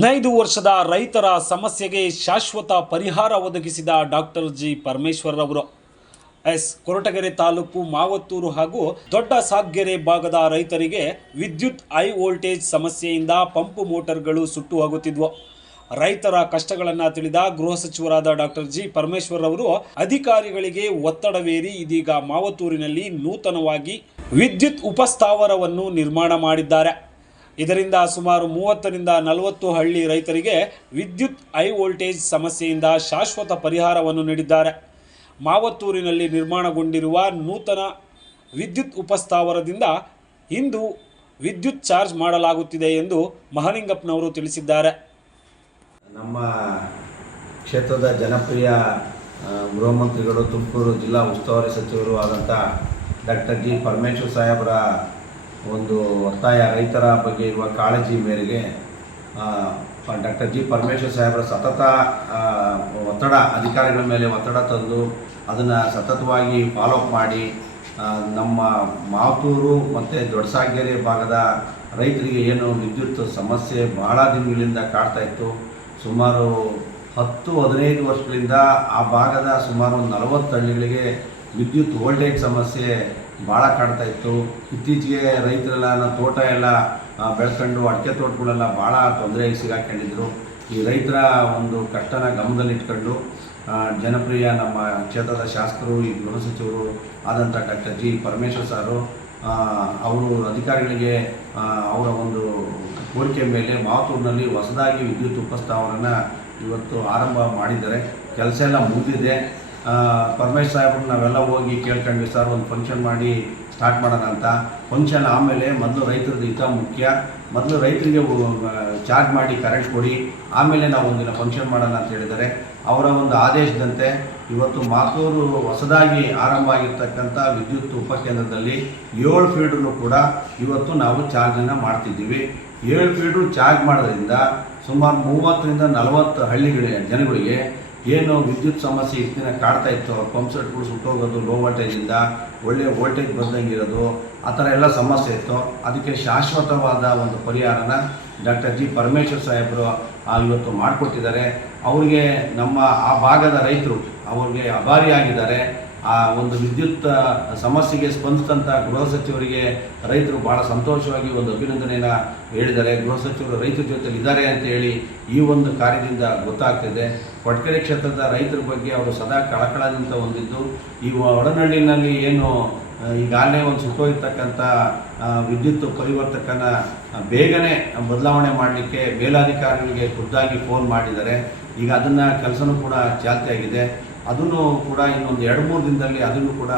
15 ವರ್ಷದ ರೈತರ ಸಮಸ್ಯೆಗೆ ಶಾಶ್ವತ ಪರಿಹಾರ ಒದಗಿಸಿದ ಡಾಕ್ಟರ್ ಜಿ ಪರಮೇಶ್ವರ್ ಅವರು ಕೊರಟಗೆರೆ ತಾಲೂಕು ಮಾವತ್ತೂರು ಹಾಗೂ ದೊಡ್ಡ ಸಾಗ್ಗೆರೆ ಭಾಗದ ರೈತರಿಗೆ ವಿದ್ಯುತ್ ಹೈ ವೋಲ್ಟೇಜ್ ಸಮಸ್ಯೆಯಿಂದ ಪಂಪ್ ಮೋಟಾರ್ಗಳು ಸುಟ್ಟು ಹೋಗುತ್ತಿದ್ವು. ರೈತರ ಕಷ್ಟಗಳನ್ನು ತಿಳಿದ ಗೃಹ ಸಚಿವರಾದ ಡಾಕ್ಟರ್ ಜಿ ಪರಮೇಶ್ವರ್ ಅವರು ಅಧಿಕಾರಿಗಳಿಗೆ ಒತ್ತಡವೇರಿ ಇದೀಗ ಮಾವತ್ತೂರಿನಲ್ಲಿ ನೂತನವಾಗಿ ವಿದ್ಯುತ್ ಉಪಸ್ಥಾವರವನ್ನು ನಿರ್ಮಾಣ ಮಾಡಿದ್ದಾರೆ. ಇದರಿಂದ ಸುಮಾರು 30ರಿಂದ 40 ಹಳ್ಳಿ ರೈತರಿಗೆ ವಿದ್ಯುತ್ ಹೈ ವೋಲ್ಟೇಜ್ ಸಮಸ್ಯೆಯಿಂದ ಶಾಶ್ವತ ಪರಿಹಾರವನ್ನು ನೀಡಿದ್ದಾರೆ. ಮಾವತ್ತೂರಿನಲ್ಲಿ ನಿರ್ಮಾಣಗೊಂಡಿರುವ ನೂತನ ವಿದ್ಯುತ್ ಉಪಸ್ಥಾವರದಿಂದ ಇಂದು ವಿದ್ಯುತ್ ಚಾರ್ಜ್ ಮಾಡಲಾಗುತ್ತಿದೆ ಎಂದು ಮಹಲಿಂಗಪ್ಪನವರು ತಿಳಿಸಿದ್ದಾರೆ. ನಮ್ಮ ಕ್ಷೇತ್ರದ ಜನಪ್ರಿಯ ಗೃಹ ಮಂತ್ರಿಗಳು, ತುಮಕೂರು ಜಿಲ್ಲಾ ಉಸ್ತುವಾರಿ ಸಚಿವರು ಆದಂಥ ಡಾಕ್ಟರ್ ಜಿ ಪರಮೇಶ್ವರ್ ಸಾಹೇಬರ ಒಂದು ಒತ್ತಾಯ, ರೈತರ ಬಗ್ಗೆ ಇರುವ ಕಾಳಜಿ ಮೇರೆಗೆ ಡಾಕ್ಟರ್ ಜಿ ಪರಮೇಶ್ವರ್ ಸಾಹೇಬರ ಸತತ ಒತ್ತಡ, ಅಧಿಕಾರಿಗಳ ಮೇಲೆ ಒತ್ತಡ ತಂದು ಅದನ್ನು ಸತತವಾಗಿ ಫಾಲೋಅಪ್ ಮಾಡಿ ನಮ್ಮ ಮಾವತ್ತೂರು ಮತ್ತು ದೊಡ್ಡಸಾಗ್ಗೆರೆ ಭಾಗದ ರೈತರಿಗೆ ಏನು ವಿದ್ಯುತ್ ಸಮಸ್ಯೆ ಬಹಳ ದಿನಗಳಿಂದ ಕಾಡ್ತಾ ಇತ್ತು. ಸುಮಾರು 10-15 ವರ್ಷಗಳಿಂದ ಆ ಭಾಗದ ಸುಮಾರು 40 ಹಳ್ಳಿಗಳಿಗೆ ವಿದ್ಯುತ್ ವೋಲ್ಟೇಜ್ ಸಮಸ್ಯೆ ಭಾಳ ಕಾಡ್ತಾ ಇತ್ತು. ಇತ್ತೀಚೆಗೆ ರೈತರೆಲ್ಲ ತೋಟ ಎಲ್ಲ ಬೆಳ್ಕೊಂಡು ಅಡಿಕೆ ತೋಟಗಳೆಲ್ಲ ಭಾಳ ತೊಂದರೆಗೆ ಸಿಗಾಕೊಂಡಿದ್ರು. ಈ ರೈತರ ಒಂದು ಕಷ್ಟನ ಗಮನದಲ್ಲಿಟ್ಕೊಂಡು ಜನಪ್ರಿಯ ನಮ್ಮ ಕ್ಷೇತ್ರದ ಶಾಸಕರು, ಈ ಗೃಹ ಸಚಿವರು ಆದಂಥ ಡಾಕ್ಟರ್ ಜಿ ಪರಮೇಶ್ವರ್ ಸಾರು ಅವರು ಅಧಿಕಾರಿಗಳಿಗೆ ಅವರ ಒಂದು ಕೋರಿಕೆ ಮೇಲೆ ಮಾವತ್ತೂರಿನಲ್ಲಿ ಹೊಸದಾಗಿ ವಿದ್ಯುತ್ ಉಪಸ್ಥಾವರನ ಇವತ್ತು ಆರಂಭ ಮಾಡಿದ್ದಾರೆ. ಕೆಲಸ ಎಲ್ಲ ಮುಗಿದಿದೆ. ಪರಮೇಶ್ವರ್ ಸಾಹೇಬ್ರು ನಾವೆಲ್ಲ ಹೋಗಿ ಕೇಳ್ಕೊಂಡ್ವಿ, ಸರ್ ಒಂದು ಫಂಕ್ಷನ್ ಮಾಡಿ ಸ್ಟಾರ್ಟ್ ಮಾಡೋಣ ಅಂತ. ಫಂಕ್ಷನ್ ಆಮೇಲೆ ಮೊದಲು ರೈತರದ್ದು ಹಿತ ಮುಖ್ಯ, ಮೊದಲು ರೈತರಿಗೆ ಚಾರ್ಜ್ ಮಾಡಿ ಕರೆಂಟ್ ಕೊಡಿ, ಆಮೇಲೆ ನಾವು ಒಂದಿನ ಫಂಕ್ಷನ್ ಮಾಡೋಣ ಅಂತ ಹೇಳಿದ್ದಾರೆ. ಅವರ ಒಂದು ಆದೇಶದಂತೆ ಇವತ್ತು ಮಾತೂರು ಹೊಸದಾಗಿ ಆರಂಭ ಆಗಿರ್ತಕ್ಕಂಥ ವಿದ್ಯುತ್ ಉಪಕೇಂದ್ರದಲ್ಲಿ 7 ಫೀಡ್ರೂ ಕೂಡ ಇವತ್ತು ನಾವು ಚಾರ್ಜನ್ನು ಮಾಡ್ತಿದ್ದೀವಿ. 7 ಫೀಡ್ರು ಚಾರ್ಜ್ ಮಾಡೋದ್ರಿಂದ ಸುಮಾರು 30ರಿಂದ 40 ಹಳ್ಳಿಗಳಿಗೆ ಜನಗಳಿಗೆ ಏನು ವಿದ್ಯುತ್ ಸಮಸ್ಯೆ ಇಷ್ಟು ದಿನ ಕಾಡ್ತಾ ಇತ್ತು, ಪಂಪ್ ಸೆಟ್ಗಳು ಸುಟ್ಟೋಗೋದು, ಲೋ ವೋಲ್ಟೇಜಿಂದ ಒಳ್ಳೆಯ ವೋಲ್ಟೇಜ್ ಬಂದಂಗೆ ಇರೋದು, ಆ ಥರ ಎಲ್ಲ ಸಮಸ್ಯೆ ಇತ್ತು. ಅದಕ್ಕೆ ಶಾಶ್ವತವಾದ ಒಂದು ಪರಿಹಾರನ ಡಾಕ್ಟರ್ ಜಿ ಪರಮೇಶ್ವರ್ ಸಾಹೇಬರು ಇವತ್ತು ಮಾಡಿಕೊಟ್ಟಿದ್ದಾರೆ. ಅವರಿಗೆ ನಮ್ಮ ಆ ಭಾಗದ ರೈತರು ಅವ್ರಿಗೆ ಆಭಾರಿಯಾಗಿದ್ದಾರೆ. ಆ ಒಂದು ವಿದ್ಯುತ್ ಸಮಸ್ಯೆಗೆ ಸ್ಪಂದಿಸಿದಂಥ ಗೃಹ ಸಚಿವರಿಗೆ ರೈತರು ಭಾಳ ಸಂತೋಷವಾಗಿ ಒಂದು ಅಭಿನಂದನೆಯನ್ನು ಹೇಳಿದ್ದಾರೆ. ಗೃಹ ಸಚಿವರು ರೈತರ ಜೊತೆಲಿ ಇದ್ದಾರೆ ಅಂತೇಳಿ ಈ ಒಂದು ಕಾರ್ಯದಿಂದ ಗೊತ್ತಾಗ್ತಿದೆ. ಕೊರಟಗೆರೆ ಕ್ಷೇತ್ರದ ರೈತರ ಬಗ್ಗೆ ಅವರು ಸದಾ ಕಳಕಳದಿಂದ ಹೊಂದಿದ್ದು, ಈ ಒಡನಳ್ಳಿನಲ್ಲಿ ಏನು ಈಗಾಗಲೇ ಒಂದು ಸುಟ್ಟೋಗಿರ್ತಕ್ಕಂಥ ವಿದ್ಯುತ್ ಪರಿವರ್ತಕನ ಬೇಗನೆ ಬದಲಾವಣೆ ಮಾಡಲಿಕ್ಕೆ ಮೇಲಾಧಿಕಾರಿಗಳಿಗೆ ಖುದ್ದಾಗಿ ಫೋನ್ ಮಾಡಿದ್ದಾರೆ. ಈಗ ಅದನ್ನು ಕೆಲಸನೂ ಕೂಡ ಚಾಲ್ತಿಯಾಗಿದೆ. ಅದನ್ನು ಕೂಡ ಇನ್ನೊಂದು 2-3 ದಿನದಲ್ಲಿ ಅದನ್ನು ಕೂಡ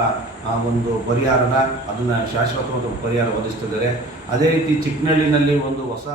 ಒಂದು ಪರಿಹಾರನ ಅದನ್ನು ಶಾಶ್ವತವಾದ ಪರಿಹಾರ ಒದಗಿಸ್ತಿದ್ದಾರೆ. ಅದೇ ರೀತಿ ಚಿಕ್ಕನಹಳ್ಳಿನಲ್ಲಿ ಒಂದು ಹೊಸ